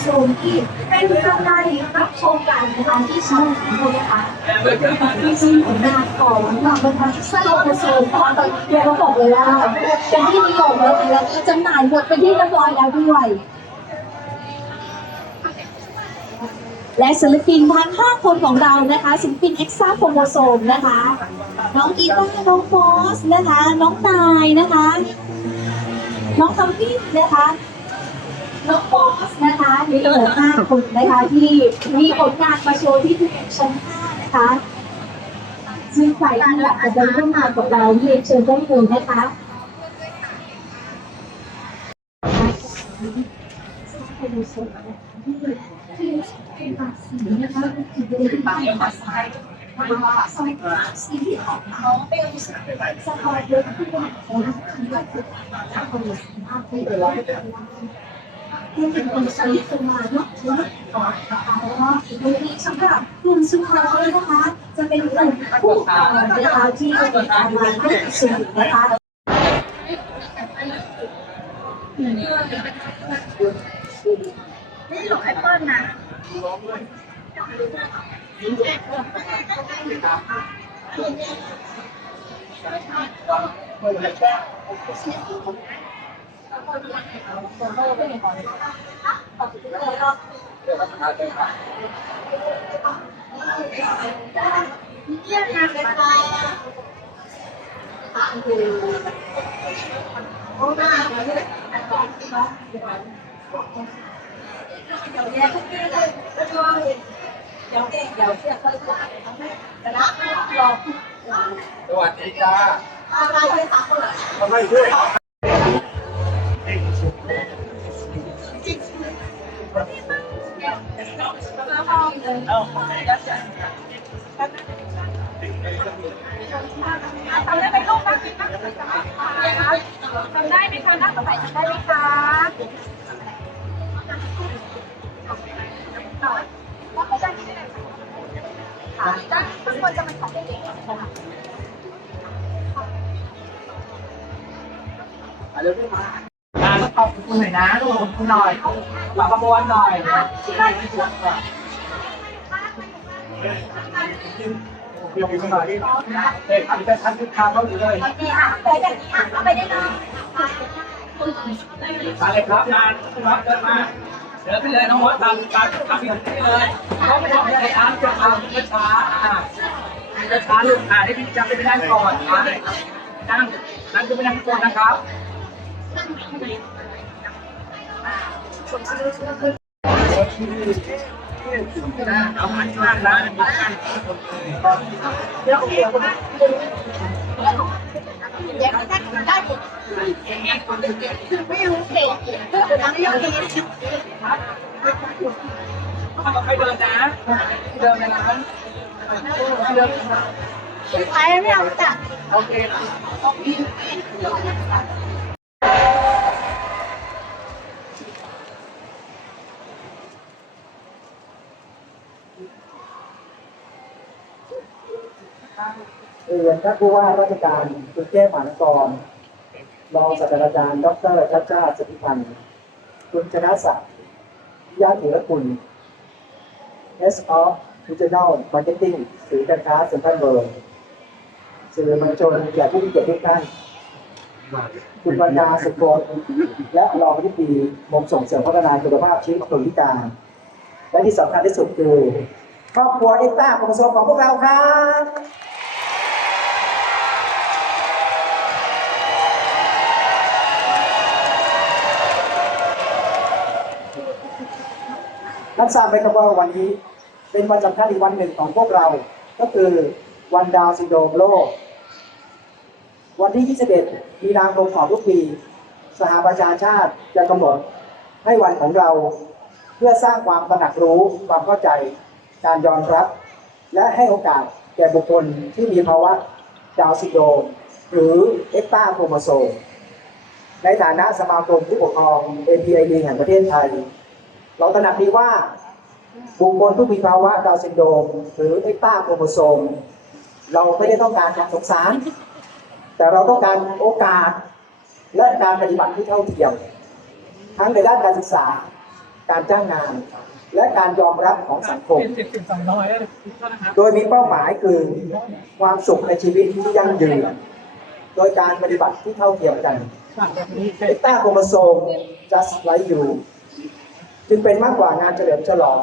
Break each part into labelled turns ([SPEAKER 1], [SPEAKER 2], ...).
[SPEAKER 1] โซนที่ให้ทุกท่านได้รับชมกันนะคะที่ช่องของเรานะคะที่ซึ่งผลงานของเราเป็นทางสโลโโซนเราะว่าตอนนี้เราบอกเลยว่าเป็นที่นิยมแล้วแล้วก็จำหน่ายหมดเป็นที่เรียบร้อยแล้วด้วยและศิลปินทั้ง5คนของเรานะคะศิลปินเอ็กซ่าโครโมโซมนะคะ น้องกีตาร์น้องฟอสนะคะ น้องนายนะคะ น้องคัมพี่นะคะ น้องฟอส นะคะมีทั้งหมดห้าคนนะคะที่มีผลงานมาโชว์ที่ทีมชั้นห้านะคะซึ่งใครที่อยากจะเดินร่วมากับเราเรียนเชิญได้เลยนะคะที่เป็นภาษีนะคะที่เป็นภาษีซอยสีของเขาเป็นสปอร์ตเยอะขึ้นของที่เราคือทำคนสีมากที่เราที่เป็นคนใช้สมาธิและก่อนนะคะแล้วก็วันนี้สำหรับกลุ่มสุดท้ายนะคะ จะเป็นกลุ่มผู้ก่อนนะคะที่จะทำงานให้สูงนะคะ
[SPEAKER 2] นี่หลงแอปเปิ้ลนะเสียเคยจ่ายแต่ละรอ
[SPEAKER 3] สวัสดีจ้า
[SPEAKER 2] อะไรไปสามคนเลย
[SPEAKER 3] ทำไมด้วย
[SPEAKER 2] ทำได้ไหมลูกนั่งนั่งทำได้ไหมคะนั่งสบาทำได้ไหมคะว่าไม่ได้ไหนค่ะด้านข้างบนจะเป็นของเด็กๆค่ะ
[SPEAKER 3] อ่าต้อง ขอบคุณหน่อยนะลูกคุณหน่อยมาประมวลหน่อยเดี๋ยวมีหน่อยเด็กอันนี้เป็นชั้นทุกคำเขาอยู่เลย
[SPEAKER 2] โอเคอะไปแบบนี้อะเอาไปได้เลย
[SPEAKER 3] มาเลยครับงานครับเดินมาเดินไปเลยน้องมดตามตามตามที่นี่เลยเขาไม่ต้องให้อาร์ตจะทำช้าอ่าช้าลูกอ่าได้พี่จำไปได้ก่อนนั่งนั่งจะไม่นั่งก่อนนะครับ เอาหันข้างนะ
[SPEAKER 2] เดี๋ยวเดี๋ยวเดี๋ยวได้ได้ไม่รู้เก่งนั่งยกนี้
[SPEAKER 3] ใครเดินนะเดินนะเดิน
[SPEAKER 2] ไปไม่เอาจัด
[SPEAKER 3] โอเค
[SPEAKER 4] เรียนท่านผู้ว่าราชการกรุงเทพมหานครรองศาสตราจารย์ดรชัชชาติสิทธิพันธ์คุณชนะศักดิ์ยาถิรกุล S of Regional Marketing สื่อการค้าเซ็นทรัลเวิร์สื่อมวลชนแก่ผู้มีเกียรติทุกท่านคุณปัญญาสุโกลและรองที่ดีกรมส่งเสริมพัฒนาคุณภาพชีวิตคนพิการ และที่สำคัญที่สุดคือครอบครัวเอ็กต้าของกระทรวงของพวกเราครับ ท่านทราบไหมครับว่าวันนี้เป็นวันสำคัญอีกวันหนึ่งของพวกเรา ก็คือวันดาวซินโดรมโลก วันที่ 21 มีนาคมของทุกปี สหประชาชาติจะกำหนดให้วันของเรา เพื่อสร้างความตระหนักรู้ความเข้าใจ การยอมรับ และให้โอกาสแก่บุคคลที่มีภาวะดาวซินโดรมหรือเอ็กตาโครโมโซมในฐานะสมาคมผู้ปกครอง APID แห่งประเทศไทย เราตระหนักดีว่าบุคคลผู้มีภาวะดาวซินโดรมหรือเอ็กต้าโครโมโซม เราไม่ได้ต้องการการสงสาร แต่เราต้องการโอกาสและการปฏิบัติที่เท่าเทียม ทั้งในด้านการศึกษา การจ้างงาน และการยอมรับของสังคม โดยมีเป้าหมายคือความสุขในชีวิตที่ยั่งยืน โดยการปฏิบัติที่เท่าเทียมกันเอ็กต้าโครโมโซม just like you จึงเป็นมากกว่างานเฉลิมฉลอง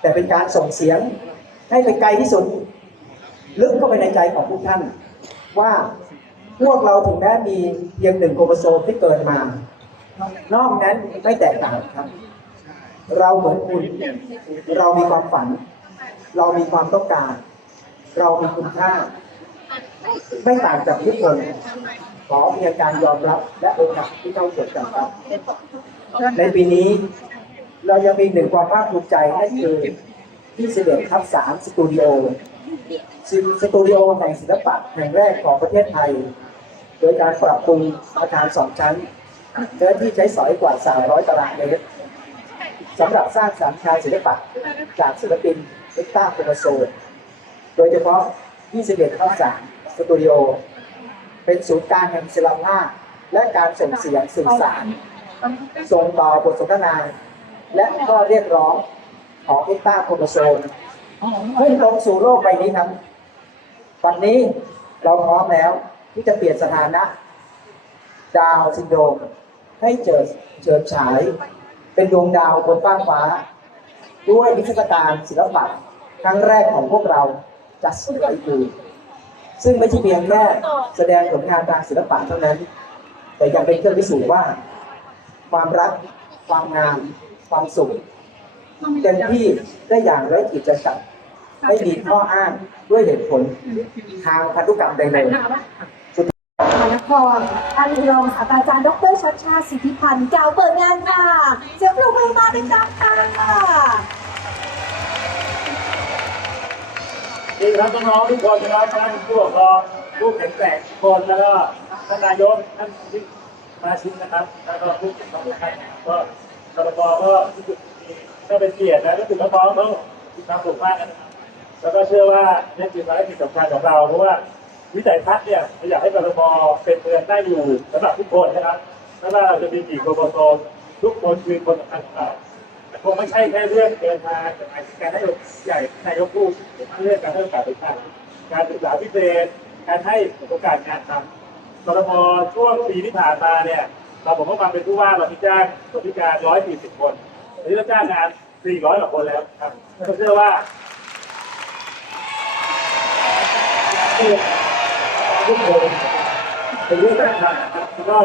[SPEAKER 4] แต่เป็นการส่งเสียงให้ไปไกลที่สุด ลึกเข้าไปในใจของทุกท่าน ว่าพวกเราถึงแม้มีเพียงหนึ่งโครโมโซมที่เกิดมา นอกนั้นไม่แตกต่างครับ เราเหมือนคุณ เรามีความฝัน เรามีความต้องการ เรามีคุณค่า ไม่ต่างจากทุกคนขอเพียงการยอมรับและโอกาสที่เท่าเทียมกันครับ ในปีนี้ เรายังมีหนึ่งความภาคภูมิใจนั่นคือที่11ทับ3สตูดิโอสตูดิโอแห่งศิลปะแห่งแรกของประเทศไทย โดยการปรับปรุงอาคารสองชั้นเนื้อที่ใช้สอยกว่า 300 ตารางเมตรสำหรับสร้างสรรค์งานศิลปะจากศิลปินเอ็กต้าโคโมโซโดยเฉพาะ 21ทับ3สตูดิโอ เป็นศูนย์กลางแห่งศิลปะและการส่งเสียงสื่อสาร ส่งต่อบทสนทนา และข้อเรียกร้องของเอ็กต้าโครโมโซมพุ่งตรงสู่โลกใบนี้ครับ วันนี้เราพร้อมแล้วที่จะเปลี่ยนสถานะ ดาวซินโดมให้เจิดเฉิดฉาย เป็นดวงดาวบนฟ้ากฟ้า ด้วยนิทรรศการศิลปะครั้งแรกของพวกเรา Just Like You ซึ่งไม่ใช่เพียงแค่แสดงผลงานทางศิลปะเท่านั้น แต่ยังเป็นเครื่องพิสูจน์ว่า ความรักความงาม ความสุขเต็มที่ได้อย่างไร้ขีดจำกัดไม่มีข้ออ้างด้วยเหตุผลทางพันธุกรรมใดๆ
[SPEAKER 1] มหานครท่านรองศาสตราจารย์ดรชัชชาติสิทธิพันธ์กล่าวเปิดงานค่ะเสียงปรบมือมาเป็นจังค่ะ
[SPEAKER 5] ดีครับน้องๆทุกคนนะครับท่านผู้ปกครองผู้แข็งแกร่งทุกคนแล้วก็ท่านนายกท่านที่มาชิกนะครับแล้วก็ผู้ปกครองทุกท่านก็ กรบก็รู้สึกดีก็เป็นเกียรติและรู้สึกน้องๆต้องมีความสุขมากนะครับแล้วก็เชื่อว่านี่คือภารกิจสำคัญของเราเพราะว่าวิสัยทัศน์เนี่ยเราอยากให้กรบเป็นเมืองได้อยู่สำหรับทุกคนนะครับไม่ว่าเราจะมีกี่โครโมโซมทุกคนคือคนสำคัญของเราคงไม่ใช่แค่เรื่องเดินทางแต่หมายถึงการให้ใหญ่นายกพูดเรื่องการให้โอกาสทุกท่านการศึกษาพิเศษ การให้โอกาสงานทำกรมช่วงปีที่ผ่านมาเนี่ย เราผมก็มาเป็นผู้ว่าเรามีจ้างคนพิการ140 คนตอนนี้เราจ้างงาน 400กว่าคนแล้วครับก็เชื่อว่าทุกคนเป็นเรื่องสำคัญนะครับแล้วก็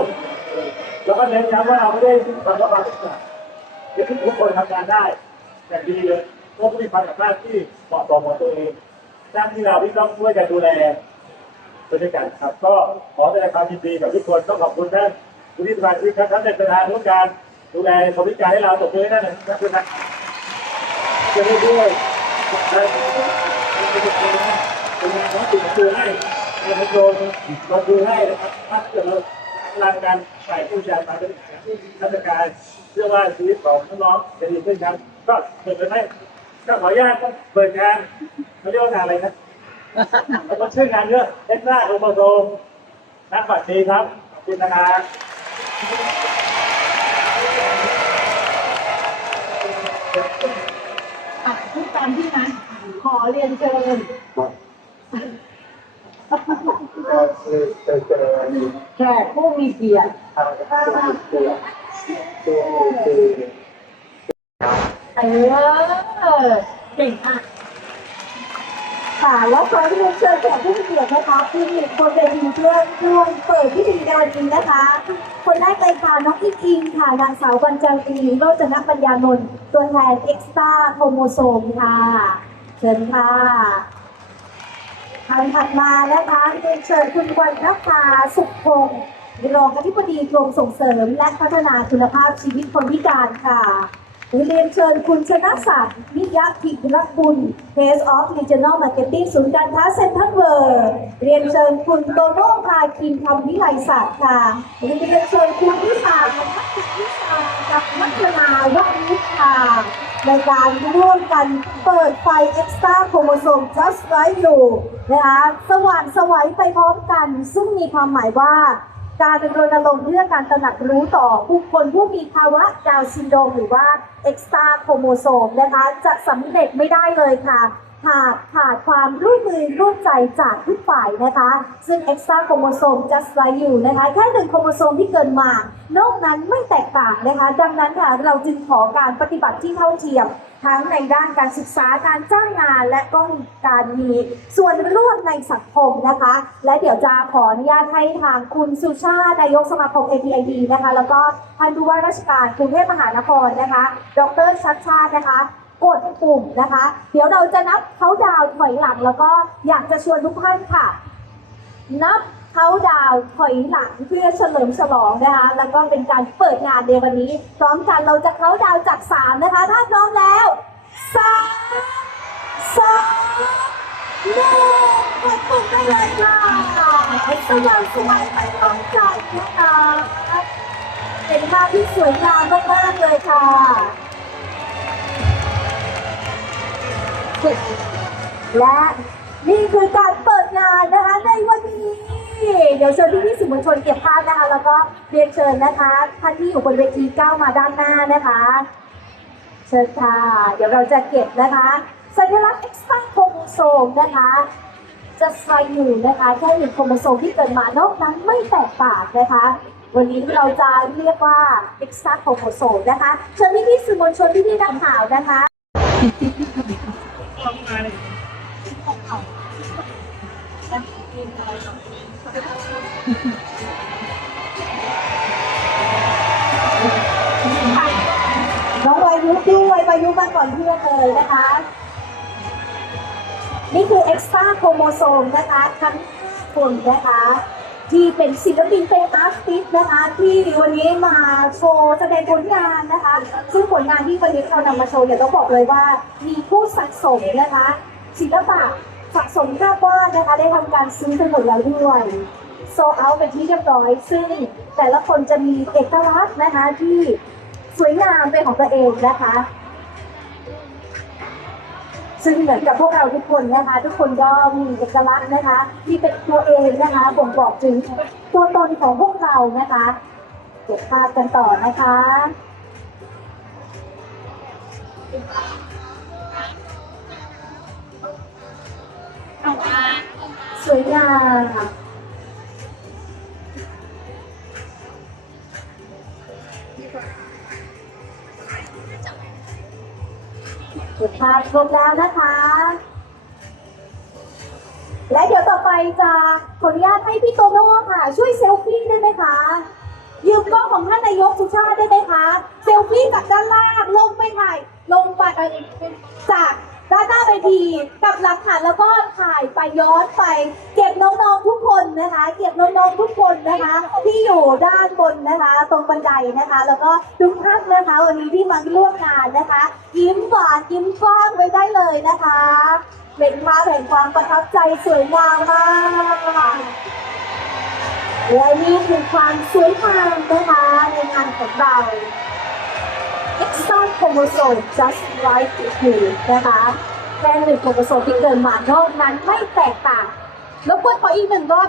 [SPEAKER 5] แล้วก็เน้นย้ำว่าเราไม่ได้ทำเพราะความต้องการเดี๋ยวทุกคนทำงานได้แต่ดีเลยพวกมีความสามารถที่เหมาะสมของตัวเองด้านที่เราที่ต้องช่วยกันดูแลไปด้วยกันครับ ก็ขอแสดงความยินดีกับทุกคนต้องขอบคุณท่าน คุณที่สมาชิกครับท่านเป็นประธานร่วมการดูแลคนพิการให้เราตบมือให้ท่านหน่อยครับคุณนะจะได้ด้วยได้เป็นงานของติดตัวให้งานโดนมาดูให้นะครับถ้าเกิดเราพลังการใส่ผู้ชายมาเป็นราชการเชื่อว่าชีวิตของน้องๆจะดีขึ้นครับก็เปิดให้ก็ขออนุญาตเปิดงานเขาเรียกว่างานอะไรนะแล้วก็ชื่องานเยอะเอ็นซ่าโอมาโซมนักบัตรดีครับขอบคุณนะครับ
[SPEAKER 1] อะทุกตามที่นะขอเรียนเชิญ
[SPEAKER 4] ก็คือเจอเจอ
[SPEAKER 1] แขกผู้มีเกียรติ
[SPEAKER 4] ทางตัวตัวตัวคือ
[SPEAKER 1] เออเก่งอะ ค่ะแล้วขอเรียนเชิญแขกผู้มีเกียรตินะคะคือหนึ่งคนเดบิวต์เพื่อนร่วมเปิดพิธีในวันนี้นะคะ คนแรกเลยค่ะน้องอิงอิงค่ะนางสาวบรรจารีโรจนปัญญานนท์ตัวแทนเอ็กซ์ตาโครโมโซมค่ะ เชิญค่ะทางถัดมานะคะเรียนเชิญคุณวันนภาสุขพงศ์รองอธิบดีกรมส่งเสริม และพัฒนาคุณภาพชีวิตคนพิการค่ะ เรียนเชิญคุณชนะศักดิ์นิยะธิรักบุญ Head of Regional Marketing ศูนย์การค้าเซ็นทรัลเวิร์เรียนเชิญคุณโตโน่พาคินคำวิไลศักดิ์ค่ะเรียนเชิญคุณวิสานักศึกวิชากับพัฒนาวณิชค่ะในการร่วมกันเปิดไฟ Extra Chromosome Just Like You นะคะสว่างสวัยไปพร้อมกัน ซึ่งมีความหมายว่า การรณรงค์เพื่อการตระหนักรู้ต่อผู้คนผู้มีภาวะดาวซินโดรมหรือว่าเอ็กซ์ตาโครโมโซมนะคะ จะสำเร็จไม่ได้เลยค่ะ หากขาดความร่วมมือร่วมใจจากทุกฝ่ายนะคะ ซึ่งเอ็กซ์ตาโครโมโซมจะสไลอยู่นะคะแค่หนึ่งโครโมโซมที่เกินมานอกนั้นไม่แตกต่างนะคะ ดังนั้นค่ะเราจึงขอการปฏิบัติที่เท่าเทียม ทั้งในด้านการศึกษาการจ้างงานและก็การมีส่วนร่วมในสังคมนะคะ และเดี๋ยวจะขออนุญาตให้ทางคุณสุชาตินายกสมาคม APID นะคะ แล้วก็ท่านผู้ว่าราชการกรุงเทพมหานครนะคะ ดรชัดชาตินะคะ กดปุ่มนะคะ เดี๋ยวเราจะนับเขาดาวถอยหลังแล้วก็อยากจะชวนทุกท่านค่ะ นับเขาดาวถอยหลังเพื่อเฉลิมฉลองนะคะแล้วก็เป็นการเปิดงานในวันนี้ พร้อมกันเราจะเขาดาวจากสามนะคะ ถ้าพร้อมแล้วสามสองหนึ่งกดปุ่มได้เลยค่ะไอ้สว่างสวยไปพร้อมกันนะคะเป็นภาพที่สวยงามมากๆเลยค่ะ และนี่คือการเปิดงานนะคะในวันนี้ เดี๋ยวเชิญพี่พี่สื่อมวลชนเก็บภาพนะคะ แล้วก็เรียนเชิญนะคะท่านที่อยู่บนเวทีก้าวมาด้านหน้านะคะ เชิญค่ะ เดี๋ยวเราจะเก็บนะคะ สัญลักษณ์ extra c h r o m o s o m นะคะ จะใส่อยู่นะคะแค่หนึ่งโครโมโซมที่เกิดมานอกนั้นไม่แตกต่างนะคะวันนี้เราจะเรียกว่า extra chromosome นะคะ เชิญพี่พี่ๆสื่อมวลชนพี่พี่ๆนักข่าวนะคะ
[SPEAKER 5] ลงมาเลยของา
[SPEAKER 1] น้องวายุติ้ววายายุมาก่อนเพื่อนเลยนะคะ นี่คือเอ็กซ์ตร้าโครโมโซมนะคะ ทั้งกลุ่มนะคะ ที่เป็นศิลปินเป็นอาร์ติสนะคะ ที่วันนี้มาโชว์แสดงผลงานนะคะ ซึ่งผลงานที่วันนี้เรานำมาโชว์เนี่ยต้องบอกเลยว่า มีผู้สะสมนะคะศิลปะสะสมภาพวาดนะคะ ได้ทำการซื้อไปหมดแล้วด้วยโซเอาเป็นที่เรียบร้อย ซึ่งแต่ละคนจะมีเอกลักษณ์นะคะที่สวยงามเป็นของตัวเองนะคะ ซึ่งเหมือนกับพวกเราทุกคนนะคะ ทุกคนก็มีเอกลักษณ์นะคะ ที่เป็นตัวเองนะคะบ่งบอกถึงตัวตนของพวกเรานะคะเก็บภาพกันต่อนะคะสวยงาม เก็บภาพครบแล้วนะคะ และเดี๋ยวต่อไปจะขออนุญาตให้พี่โตโน่ค่ะ ช่วยเซลฟี่ได้ไหมคะยืมกล้องของท่านนายกสุชาติได้ไหมคะ เซลฟี่จากด้านล่างลงไปถ่ายลงไปจาก ด้านหน้าเวทีกับหลังหันแล้วก็ถ่ายไปย้อนไป เก็บน้องๆทุกคนนะคะ เก็บน้องๆทุกคนนะคะ ที่อยู่ด้านบนนะคะ ตรงบันไดนะคะ แล้วก็ทุกท่านนะคะวันนี้ที่มาร่วมงานนะคะ ยิ้มหวานยิ้มกว้างไว้ได้เลยนะคะเป็นภาแห่งความประทับใจสวยงามมากและนี่คือความสวยงามนะคะในงานของเรา Extra chromosome just like you นะคะแค่หนึ่งโครโมโซมที่เกิดมานอกนั้นไม่แตกต่างแล้วก็ขออีกหนึ่งรอบ